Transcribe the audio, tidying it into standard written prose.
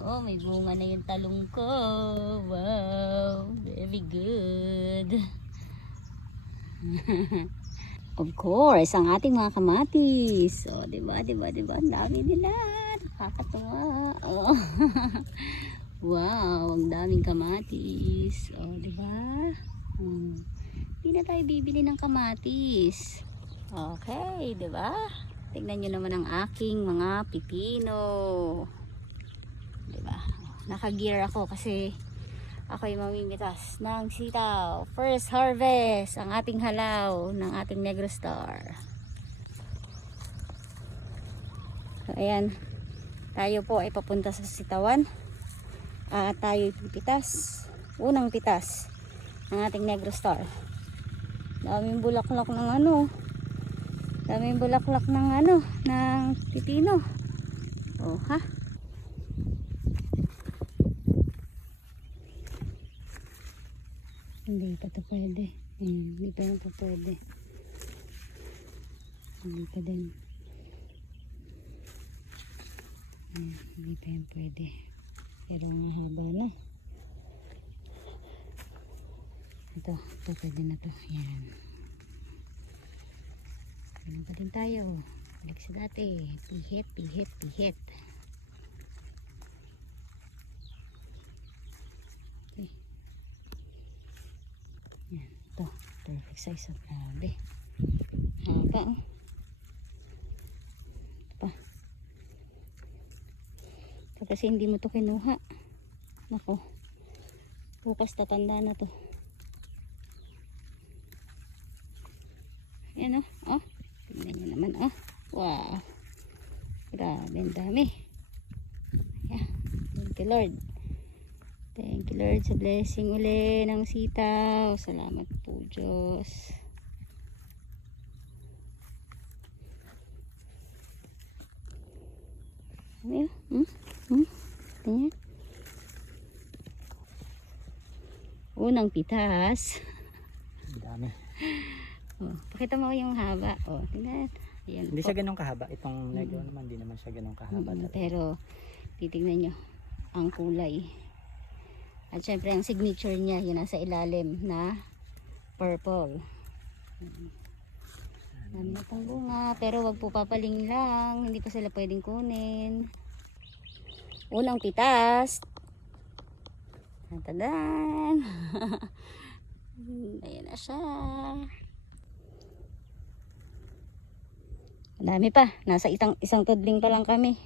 Oh, may bunga na yung talong ko. Wow, very good. Of course, ang ating mga kamatis. Oh, diba? Ang dami nila. Nakakatuwa. Oh. Wow, ang daming kamatis. Oh, diba? Hindi na tayo bibili ng kamatis. Okay, diba? Tingnan nyo naman ang aking mga pipino. Diba? Naka-gear ako kasi ako ay mamimitas ng sitaw. First harvest ang ating halaw ng ating Negro Star. So, ayan. Tayo po ay papunta sa sitawan. Tayo pipitas. Unang pitas ng ating Negro Star. Daming bulaklak ng ano. Daming bulaklak ng ano, ng pipino. Oh, ha? Hindi pa ito pwede. Hindi pa ito pwede. Hindi pa din. Hindi pa yan pwede. Pero mahaba na. Ito pwede na to. Yan. Ganun pa din tayo. Balik sa dati. Pihit. Yan, ito, perfect size. Grabe. Haba, oh. Ito pa. Ito kasi hindi mo to kinuha. Nako. Bukas tatanda na to. Yan, oh. Oh. Tingnan nyo naman, oh. Wow. Grabe, ang dami. Yeah. Thank you, Lord. Thank you, Lord, sa blessing uli ng sitaw. Salamat po, Diyos. Ano yun? Tingnan. Unang pitas. Dami. Oh, pakita mo yung haba. Oh, tingnan. Ayan, Hindi siya ganun kahaba. Itong negro naman, hindi naman siya ganun kahaba. Pero, titignan nyo ang kulay. At syempre, ang signature niya, yun nasa ilalim na purple. Dami na pong bunga, pero wag po papaling lang. Hindi pa sila pwedeng kunin. Unang pitas. Tadan! Ayan na siya. Dami pa. Nasa isang tudling pa lang kami.